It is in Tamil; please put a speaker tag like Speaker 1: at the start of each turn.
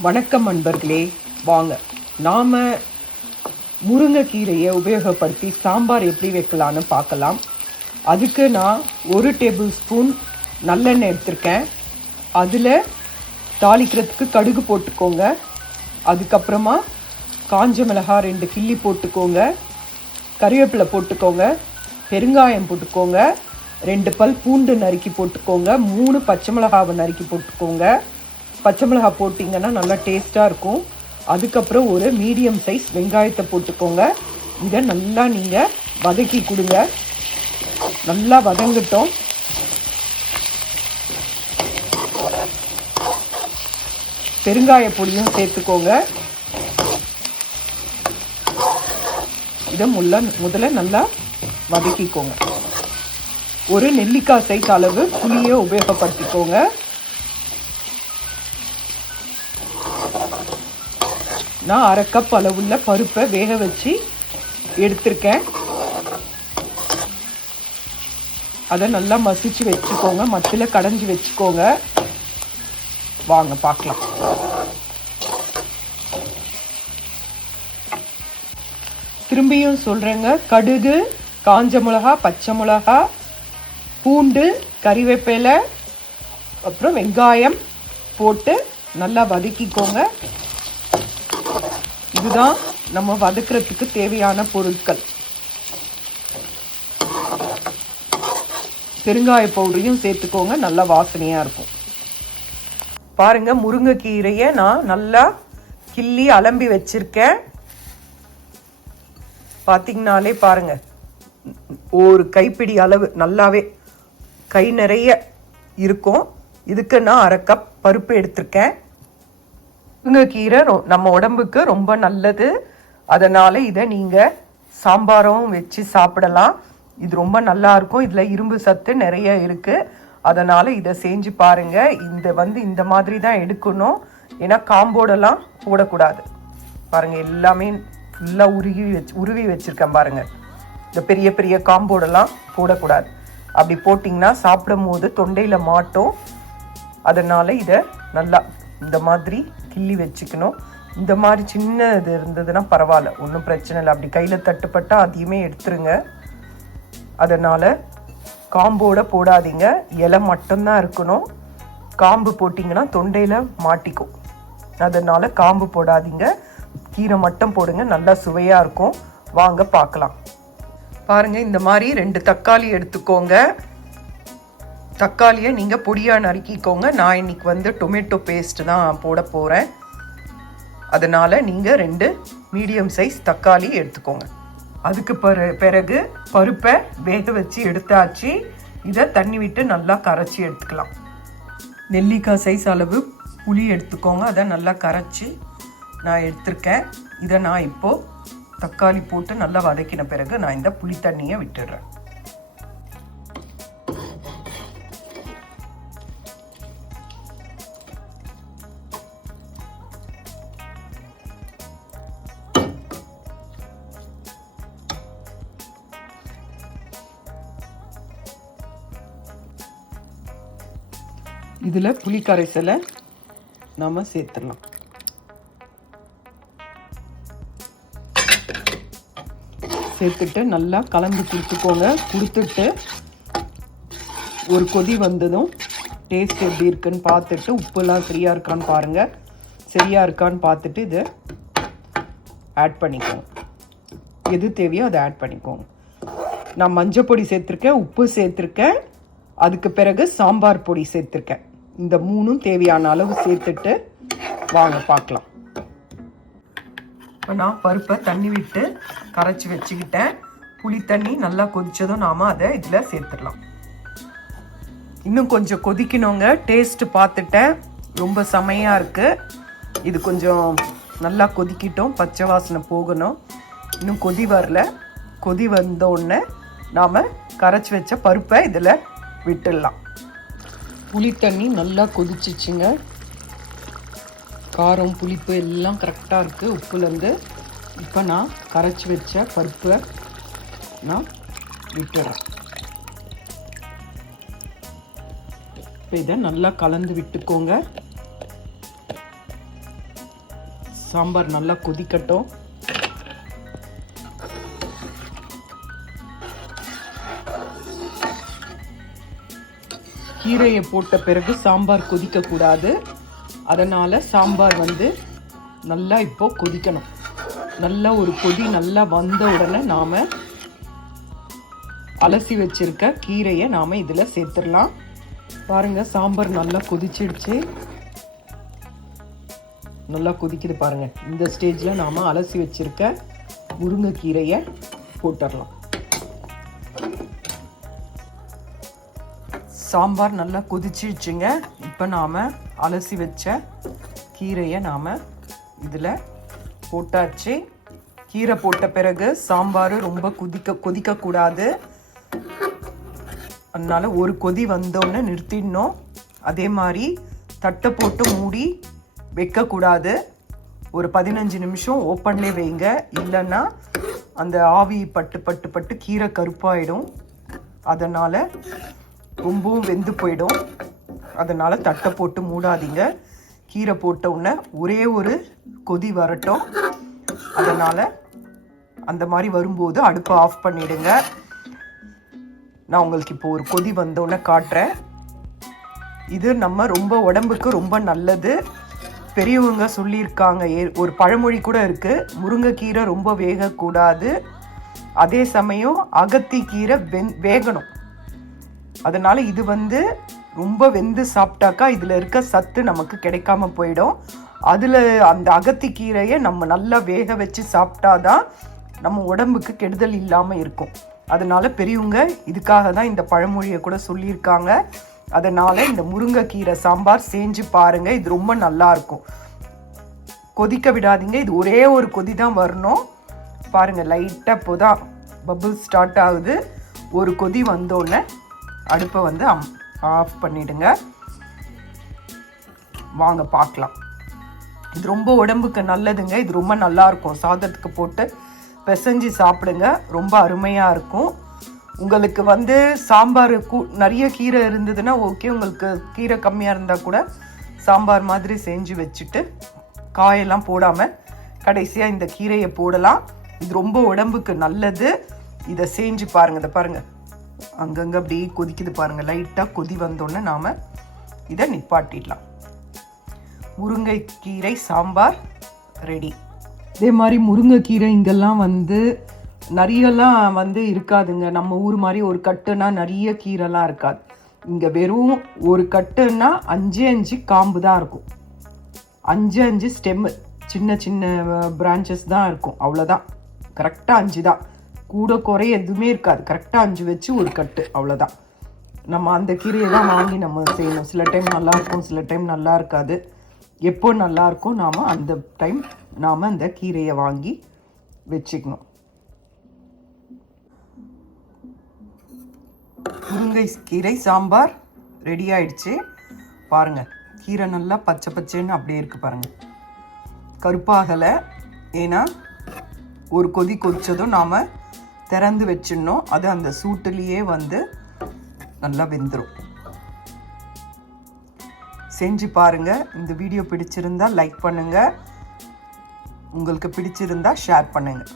Speaker 1: வணக்கம் அன்பர்களே வாங்க. நாம் முருங்கைக்கீரையை உபயோகப்படுத்தி சாம்பார் எப்படி வைக்கலான்னு பார்க்கலாம். அதுக்கு நான் ஒரு டேபிள் ஸ்பூன் நல்லெண்ணெய் எடுத்திருக்கேன். அதில் தாளிக்கிறதுக்கு கடுகு போட்டுக்கோங்க. அதுக்கப்புறமா காஞ்ச மிளகாய் ரெண்டு கிள்ளி போட்டுக்கோங்க. கறிவேப்பிலை போட்டுக்கோங்க. பெருங்காயம் போட்டுக்கோங்க. ரெண்டு பல் பூண்டு நறுக்கி போட்டுக்கோங்க. மூணு பச்சை மிளகாவை நறுக்கி போட்டுக்கோங்க. பச்சை மிளகாய் போட்டிங்கன்னா நல்லா டேஸ்ட்டாக இருக்கும். அதுக்கப்புறம் ஒரு மீடியம் சைஸ் வெங்காயத்தை போட்டுக்கோங்க. இதை நல்லா நீங்கள் வதக்கி கொடுங்க. நல்லா வதங்கட்டும். பெருங்காய பொடியும் சேர்த்துக்கோங்க. இதை முல்ல முதல்ல நல்லா வதக்கிக்கோங்க. ஒரு நெல்லிக்காய் சைஸ் அளவு புளியை உபயோகப்படுத்திக்கோங்க. நான் அரை கப் அளவுள்ள பருப்பை வேக வச்சு எடுத்திருக்கேன். அதை நல்லா மசிச்சு வச்சுக்கோங்க. மத்தில் கடைஞ்சி வச்சுக்கோங்க. வாங்க பார்க்கலாம். திரும்பியும் சொல்கிறேங்க கடுகு காஞ்ச மிளகா பச்சை மிளகா பூண்டு கறிவேப்பிலை அப்புறம் வெங்காயம் போட்டு நல்லா வதக்கிக்கோங்க. இதுதான் நம்ம வதக்குறதுக்கு தேவையான பொருட்கள். பெருங்காய பவுடரையும் சேர்த்துக்கோங்க நல்லா வாசனையாக இருக்கும். பாருங்க முருங்கைக்கீரையை நான் நல்லா கிள்ளி அலம்பி வச்சிருக்கேன். பார்த்தீங்கனாலே பாருங்க ஒரு கைப்பிடி அளவு நல்லாவே கை நிறைய இருக்கும். இதுக்கு நான் அரை கப் பருப்பு எடுத்திருக்கேன். முருங்கைக்கீரை ரொ- நம்ம உடம்புக்கு ரொம்ப நல்லது. அதனால் இதை நீங்கள் சாம்பாரும் வச்சு சாப்பிடலாம். இது ரொம்ப நல்லா இருக்கும். இதில் இரும்பு சத்து நிறைய இருக்குது அதனால் இதை செஞ்சு பாருங்க. இந்த வந்து இந்த மாதிரி தான் எடுக்கணும். ஏன்னா காம்போடெல்லாம் போடக்கூடாது. பாருங்கள் எல்லாமே ஃபுல்லாக உருகி வச்சு உருவி வச்சுருக்கேன் பாருங்கள் இந்த பெரிய பெரிய காம்போடெல்லாம் போடக்கூடாது. அப்படி போட்டிங்கன்னா சாப்பிடும் போது தொண்டையில் மாட்டோம். அதனால் இதை நல்லா இந்த மாதிரி கிள்ளி வச்சுக்கணும். இந்த மாதிரி சின்ன இது இருந்ததுன்னா பரவாயில்ல ஒன்றும் பிரச்சனை இல்லை. அப்படி கையில் தட்டுப்பட்டா அதையுமே எடுத்துருங்க. அதனால் காம்போட போடாதீங்க. இலை மட்டும்தான் இருக்கணும். காம்பு போட்டிங்கன்னா தொண்டையில் மாட்டிக்கும். அதனால் காம்பு போடாதீங்க. கீரை மட்டும் போடுங்க நல்லா சுவையாக இருக்கும். வாங்க பார்க்கலாம். பாருங்கள் இந்த மாதிரி ரெண்டு தக்காளி எடுத்துக்கோங்க. தக்காளியை நீங்கள் பொடியாக நறுக்கிக்கோங்க. நான் இன்னைக்கு வந்து டொமேட்டோ பேஸ்ட் தான் போட போகிறேன் அதனால் நீங்கள் ரெண்டு மீடியம் சைஸ் தக்காளி எடுத்துக்கோங்க. அதுக்கு பிற பிறகு பருப்பை வேக வச்சு எடுத்தாச்சு. இதை தண்ணி விட்டு நல்லா கரைச்சி எடுத்துக்கலாம். நெல்லிக்காய் சைஸ் அளவு புளி எடுத்துக்கோங்க. அதை நல்லா கரைச்சி நான் எடுத்திருக்கேன். இதை நான் இப்போது தக்காளி போட்டு நல்லா வதக்கின பிறகு நான் இந்த புளி தண்ணியை விட்டுடுறேன். இதில் புளி கரைசலை நாம் சேர்த்துடலாம். சேர்த்துட்டு நல்லா கலந்து கொடுத்துக்கோங்க. கொடுத்துட்டு ஒரு கொதி வந்ததும் டேஸ்ட் எப்படி இருக்குன்னு பார்த்துட்டு உப்புலாம் சரியாக இருக்கான்னு பாருங்கள் சரியாக இருக்கான்னு பார்த்துட்டு இதை ஆட் பண்ணிக்கோங்க. எது தேவையோ அதை ஆட் பண்ணிக்கோங்க. நான் மஞ்சள் பொடி சேர்த்துருக்கேன் உப்பு சேர்த்துருக்கேன். அதுக்கு பிறகு சாம்பார் பொடி சேர்த்துருக்கேன். இந்த மூணும் தேவையான அளவு சேர்த்துட்டு வாங்க பார்க்கலாம். இப்போ நான் பருப்பை தண்ணி விட்டு கரைச்சி வச்சுக்கிட்டேன். புளி தண்ணி நல்லா கொதித்ததும் நாம் அதை இதில் சேர்த்துடலாம். இன்னும் கொஞ்சம் கொதிக்கணுங்க. டேஸ்ட்டு பார்த்துட்டேன். ரொம்ப செமையாக இருக்குது இது கொஞ்சம் நல்லா கொதிக்கிட்டோம். பச்சை வாசனை போகணும். இன்னும் கொதி வரல. கொதி வந்த உடனே நாம் கரைச்சி வச்ச பருப்பை இதில் விட்டுடலாம். புளி தண்ணி நல்லா கொதிச்சிச்சுங்க. காரம் புளிப்பு எல்லாம் கரெக்டாக இருக்குது உப்புலேருந்து இப்போ நான் கரைச்சி வச்ச பருப்பை நான் விட்டுறேன். இப்போ இதை நல்லா கலந்து விட்டுக்கோங்க. சாம்பார் நல்லா கொதிக்கட்டும். கீரையை போட்ட பிறகு சாம்பார் கொதிக்க கூடாது சாம்பார் வந்து நல்லா இப்போ கொதிக்கணும். நல்லா ஒரு கொதி நல்லா வந்த உடனே நாம் அலசி வச்சிருக்க கீரையை நாம் இதில் சேர்த்துடலாம். பாருங்க சாம்பார் நல்லா கொதிச்சிடுச்சு. நல்லா கொதிக்குது பாருங்க. இந்த ஸ்டேஜில் நாம் அலசி வச்சிருக்க முருங்கைக்கீரையை போட்டுடலாம். சாம்பார் நல்லா கொதிச்சிடுச்சுங்க இப்போ நாம் அலசி வச்ச கீரையை நாம் இதில் போட்டாச்சு. கீரை போட்ட பிறகு சாம்பார் ரொம்ப கொதிக்க கொதிக்கக்கூடாது. அதனால் ஒரு கொதி வந்தோடனே நிறுத்திடணும். அதே மாதிரி தட்டை போட்டு மூடி வைக்கக்கூடாது. ஒரு பதினஞ்சு நிமிஷம் ஓப்பன்லேயே வைங்க. இல்லைன்னா அந்த ஆவி பட்டு பட்டு பட்டு கீரை கருப்பாயிடும். அதனால் ரொம்பவும் வெந்து போயிடும். அதனால் தட்டை போட்டு மூடாதீங்க. கீரை போட்ட உடனே ஒரே ஒரு கொதி வரட்டும். அதனால் அந்த மாதிரி வரும்போது அடுப்பை ஆஃப் பண்ணிடுங்க. நான் உங்களுக்கு இப்போ ஒரு கொதி வந்தோடனே காட்டுறேன். இது நம்ம ரொம்ப உடம்புக்கு ரொம்ப நல்லது. பெரியவங்க சொல்லியிருக்காங்க. ஏ ஒரு பழமொழி கூட இருக்குது முருங்கைக்கீரை ரொம்ப வேகக்கூடாது. அதே சமயம் அகத்தி கீரை வெந் வேகணும். அதனால் இது வந்து ரொம்ப வெந்து சாப்பிட்டாக்கா இதில் இருக்க சத்து நமக்கு கிடைக்காம போயிடும். அதில் அந்த அகத்திக்கீரையை நம்ம நல்லா வேக வச்சு சாப்பிட்டாதான் நம்ம உடம்புக்கு கெடுதல் இல்லாமல் இருக்கும். அதனால் பெரியவங்க இதுக்காக தான் இந்த பழமொழியை கூட சொல்லியிருக்காங்க. அதனால் இந்த முருங்கைக்கீரை சாம்பார் செஞ்சு பாருங்கள் இது ரொம்ப நல்லா இருக்கும். கொதிக்க விடாதீங்க இது ஒரே ஒரு கொதி தான் வரணும். பாருங்கள் லைட்டாக இப்போதான் பபுள் ஸ்டார்ட் ஆகுது. ஒரு கொதி வந்தோடனே அடுப்பை வந்து ஆஃப் பண்ணிடுங்க. வாங்க பார்க்கலாம். இது ரொம்ப உடம்புக்கு நல்லதுங்க. இது ரொம்ப நல்லா இருக்கும். சாதத்துக்கு போட்டு பிசைஞ்சு சாப்பிடுங்க. ரொம்ப அருமையாக இருக்கும். உங்களுக்கு வந்து சாம்பார் கூ நிறைய கீரை இருந்ததுன்னா ஓகே உங்களுக்கு கீரை கம்மியாக இருந்தால் கூட சாம்பார் மாதிரி செஞ்சு வச்சுட்டு காயெல்லாம் போடாமல் கடைசியாக இந்த கீரையை போடலாம். இது ரொம்ப உடம்புக்கு நல்லது. இதை செஞ்சு பாருங்க. இதை பாருங்கள் அங்கங்கே அப்படியே கொதிக்குது பாருங்கள் லைட்டாக கொதி வந்தோடனே நாம் இதை நிப்பாட்டிடலாம். முருங்கைக்கீரை சாம்பார் ரெடி இதே மாதிரி முருங்கைக்கீரை இங்கெல்லாம் வந்து நிறையலாம் வந்து இருக்காதுங்க. நம்ம ஊர் மாதிரி ஒரு கட்டுனா நிறைய கீரைலாம் இருக்காது. இங்கே வெறும் ஒரு கட்டுன்னா அஞ்சு அஞ்சு காம்பு தான் இருக்கும். அஞ்சு அஞ்சு ஸ்டெம்மு சின்ன சின்ன பிரான்ச்சஸ் தான் இருக்கும். அவ்வளோதான் கரெக்டாக அஞ்சு தான். கூட குறை எதுவுமே இருக்காது. கரெக்டாக அஞ்சு வச்சு ஒரு கட்டு அவ்வளோதான் நம்ம அந்த கீரையை தான் வாங்கி நம்ம செய்யணும். சில டைம் நல்லா இருக்கும் சில டைம் நல்லா இருக்காது. எப்போ நல்லா இருக்கும் நாம் அந்த டைம் நாம் அந்த கீரையை வாங்கி வச்சுக்கணும். முருங்கை கீரை சாம்பார் ரெடி ஆயிடுச்சு. பாருங்கள் கீரை நல்லா பச்சை பச்சைன்னு அப்படியே இருக்கு பாருங்கள் கருப்பாகலை ஏன்னா ஒரு கொதி கொதித்ததும் நாம் திறந்து வச்சிடணும். அது அந்த சூட்டுலேயே வந்து நல்லா வெந்துடும் செஞ்சு பாருங்கள் இந்த வீடியோ பிடிச்சிருந்தா லைக் பண்ணுங்கள் உங்களுக்கு பிடிச்சிருந்தா ஷேர் பண்ணுங்கள்